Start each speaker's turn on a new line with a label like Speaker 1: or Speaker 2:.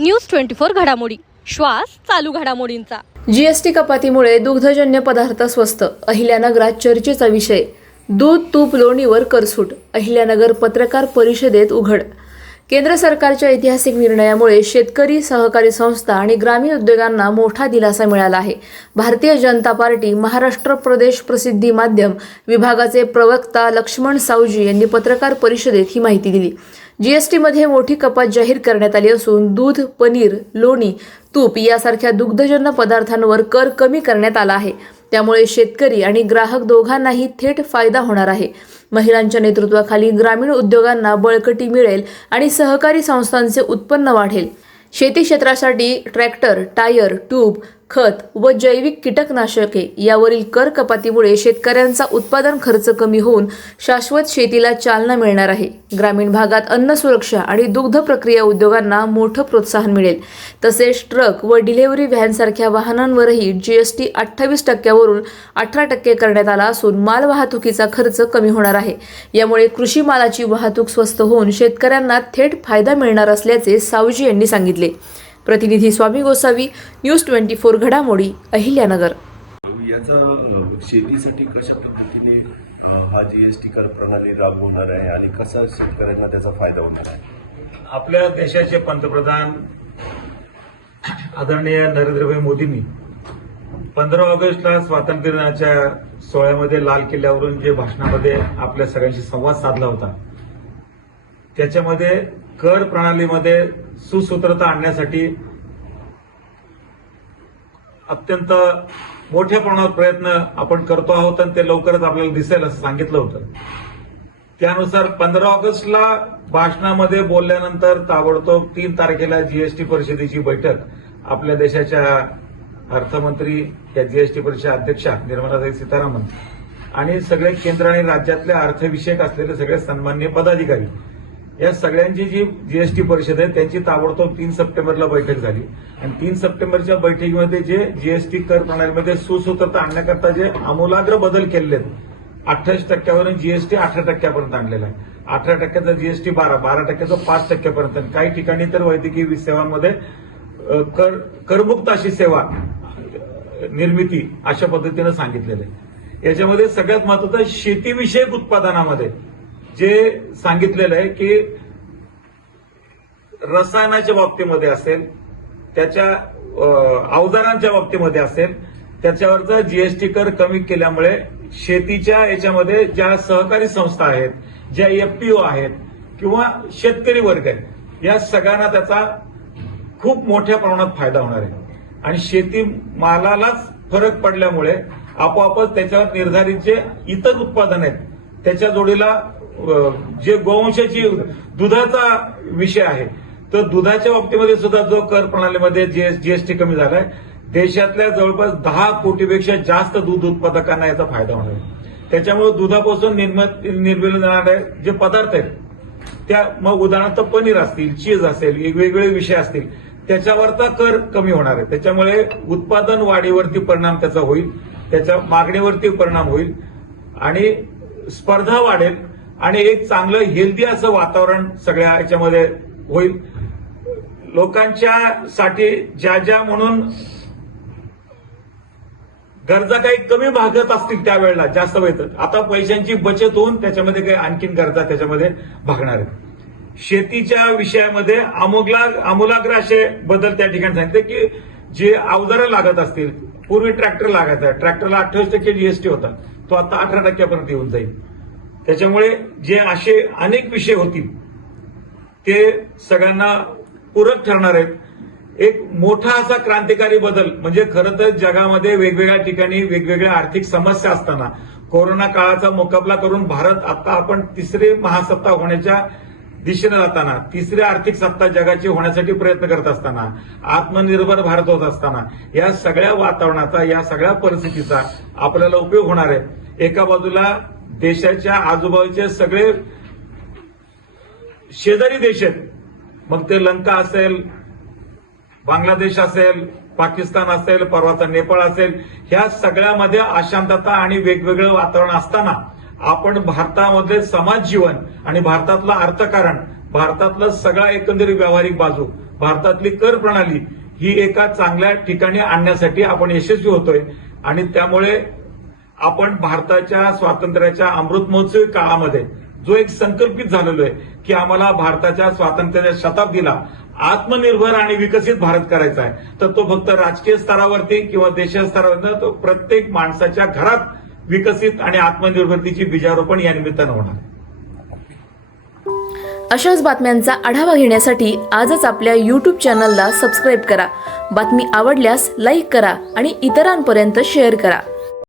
Speaker 1: News twenty four घडामोडी. श्वास चालू घडामोडींचा.
Speaker 2: जीएसटी कपातीमुळे दुग्धजन्य पदार्थ स्वस्त अहिल्यानगरात चर्चेचा विषय. दूध तूप लोणीवर करसूट अहिल्यानगर पत्रकार परिषदेत उघड. केंद्र सरकारच्या ऐतिहासिक निर्णयामुळे शेतकरी सहकारी संस्था आणि ग्रामीण उद्योगांना मोठा दिलासा मिळाला आहे. भारतीय जनता पार्टी महाराष्ट्र प्रदेश प्रसिद्धी माध्यम विभागाचे प्रवक्ता लक्ष्मण सावजी यांनी पत्रकार परिषदेत ही माहिती दिली. जीएसटीमध्ये मोठी कपात जाहीर करण्यात आली असून दूध पनीर लोणी तूप यासारख्या दुग्धजन्य पदार्थांवर कर कमी करण्यात आला आहे. त्यामुळे शेतकरी आणि ग्राहक दोघांनाही थेट फायदा होणार आहे. महिलांच्या नेतृत्वाखाली ग्रामीण उद्योगांना बळकटी मिळेल आणि सहकारी संस्थांचे उत्पन्न वाढेल. शेती क्षेत्रासाठी ट्रॅक्टर टायर ट्यूब खत व जैविक कीटकनाशके यावरील कर कपातीमुळे शेतकऱ्यांचा उत्पादन खर्च कमी होऊन शाश्वत शेतीला चालना मिळणार आहे. ग्रामीण भागात अन्न सुरक्षा आणि दुग्ध प्रक्रिया उद्योगांना मोठं प्रोत्साहन मिळेल. तसेच ट्रक व डिलिव्हरी व्हॅनसारख्या वाहनांवरही जीएसटी अठ्ठावीस टक्क्यावरून अठरा टक्के करण्यात आला असून माल वाहतुकीचा खर्च कमी होणार आहे. यामुळे कृषी मालाची वाहतूक स्वस्त होऊन शेतकऱ्यांना थेट फायदा मिळणार असल्याचे सावजी यांनी सांगितले. प्रतिनिधी Swami Gosavi news twenty four घडामोडी अहिल्यानगर.
Speaker 3: याचा शेतीसाठी कशा पद्धतीने हा जी एस टी कर प्रणाली लागू होणार आहे आणि कसा शेतकऱ्यांना त्याचा फायदा होणार आहे?
Speaker 4: आपल्या देशाचे पंतप्रधान आदरणीय नरेंद्रभाई मोदींनी पंधरा ऑगस्टला स्वातंत्र्य दिनाच्या सोहळ्यामध्ये लाल किल्ल्यावरून जे भाषणामध्ये आपल्या सगळ्यांशी संवाद साधला होता त्याच्यामध्ये कर प्रणालीमध्ये सुसूत्रता आणण्यासाठी अत्यंत मोठ्या प्रमाणात प्रयत्न आपण करतो आहोत आणि ते लवकरच आपल्याला दिसेल असं सांगितलं होतं. त्यानुसार पंधरा ऑगस्टला भाषणामध्ये बोलल्यानंतर ताबडतोब तीन तारखेला जीएसटी परिषदेची बैठक. आपल्या देशाच्या अर्थमंत्री या जीएसटी परिषद अध्यक्षा निर्मलाताई सीतारामन. आणि सगळे केंद्र आणि राज्यातले अर्थविषयक असलेले सगळे सन्मान्य पदाधिकारी. या सगळ्यांची जी जीएसटी परिषद आहे त्यांची ताबडतोब तीन सप्टेंबरला बैठक झाली. आणि तीन सप्टेंबरच्या बैठकीमध्ये जे जीएसटी कर प्रणालीमध्ये सुसूत्रता आणण्याकरता जे आमूलाग्र बदल केलेले आहेत अठ्ठावीस टक्क्यावरून जीएसटी अठरा टक्क्यापर्यंत आणलेला आहे. अठरा टक्क्याचा जीएसटी बारा बारा टक्क्याचा पाच टक्क्यापर्यंत. काही ठिकाणी तर वैद्यकीय सेवांमध्ये कर करमुक्त अशी सेवा निर्मिती अशा पद्धतीनं सांगितलेलं आहे. याच्यामध्ये सगळ्यात महत्वाचं शेतीविषयक उत्पादनामध्ये. जे सांगितलेलं आहे की रसायनाच्या बाबतीमध्ये असेल त्याच्या अवजारांच्या बाबतीमध्ये असेल त्याच्यावरचा जीएसटी कर कमी केल्यामुळे शेतीच्या याच्यामध्ये ज्या सहकारी संस्था आहेत ज्या एफपीओ आहेत किंवा शेतकरी वर्ग आहे या सगळ्यांना त्याचा खूप मोठ्या प्रमाणात फायदा होणार आहे. आणि शेती मालालाच फरक पडल्यामुळे आपोआपच त्याच्यावर निर्धारित जे इतर उत्पादन आहेत त्याच्या जोडीला जे गोवंशाची दुधाचा विषय आहे तर दुधाच्या बाबतीमध्ये सुद्धा जो कर प्रणालीमध्ये जीएसटी कमी झालाय देशातल्या जवळपास दहा कोटीपेक्षा जास्त दूध उत्पादकांना याचा फायदा होणार आहे. त्याच्यामुळे दुधापासून निर्मित निर्मिले जाणारे जे पदार्थ आहेत त्या मग उदाहरणार्थ पनीर असतील चीज असेल वेगवेगळे विषय असतील त्याच्यावरचा कर कमी होणार आहे. त्याच्यामुळे उत्पादन वाढीवरती परिणाम त्याचा होईल त्याच्या मागणीवरती परिणाम होईल आणि स्पर्धा वाढेल आणि एक चांगलं हेल्दी असं वातावरण सगळ्या याच्यामध्ये होईल. लोकांच्या साठी ज्या ज्या म्हणून गरजा काही कमी भागत असतील त्यावेळेला जास्त वेळ आता पैशांची बचत होऊन त्याच्यामध्ये काही आणखीन गरजा त्याच्यामध्ये भागणार आहेत. शेतीच्या विषयामध्ये आमोगला आमूलाग्र असे बदल त्या ठिकाणी सांगितले की जे अवजारं लागत असतील पूर्वी ट्रॅक्टर लागत आहे ट्रॅक्टरला अठ्ठावीस टक्के जीएसटी होता. तो आता अठरा टक्क्यापर्यंत येऊन जाईल. त्याच्यामुळे जे असे अनेक विषय होतील ते सगळ्यांना पूरक ठरणार आहेत. एक मोठा असा क्रांतिकारी बदल म्हणजे खरं तर जगामध्ये वेगवेगळ्या ठिकाणी वेगवेगळ्या आर्थिक समस्या असताना कोरोना काळाचा मुकाबला करून भारत आता आपण तिसरी महासत्ता होण्याच्या दिशेने जाताना तिसरी आर्थिक सत्ता जगाची होण्यासाठी प्रयत्न करत असताना आत्मनिर्भर भारत होत असताना या सगळ्या वातावरणाचा या सगळ्या परिस्थितीचा आपल्याला उपयोग होणार आहे. एका बाजूला देशाच्या आजूबाजूचे सगळे शेजारी देश आहेत. मग ते लंका असेल बांगलादेश असेल पाकिस्तान असेल परवाचा नेपाळ असेल ह्या सगळ्यामध्ये अशांतता आणि वेगवेगळं वातावरण असताना आपण भारतामध्ये समाज जीवन आणि भारतातलं अर्थकारण भारतातलं सगळा एकंदरीत व्यावहारिक बाजू भारतातली कर प्रणाली ही एका चांगल्या ठिकाणी आणण्यासाठी आपण यशस्वी होतोय. आणि त्यामुळे आपण भारताच्या स्वातंत्र्याच्या अमृत महोत्सवी काळामध्ये जो एक संकल्पित झालेलो आहे की आम्हाला भारताच्या स्वातंत्र्याच्या शताब्दीला आत्मनिर्भर आणि विकसित भारत करायचा आहे तर तो फक्त राजकीय स्तरावरती किंवा देशीय स्तरावर तो प्रत्येक माणसाच्या घरात विकसित आणि आत्मनिर्भरतेची बीजारोपण या निमित्तानं होणार
Speaker 2: अशाच बातम्यांचा आढावा घेण्यासाठी आजच आपल्या यूट्यूब चॅनलला सबस्क्राईब करा. बातमी आवडल्यास लाईक करा आणि इतरांपर्यंत शेअर करा.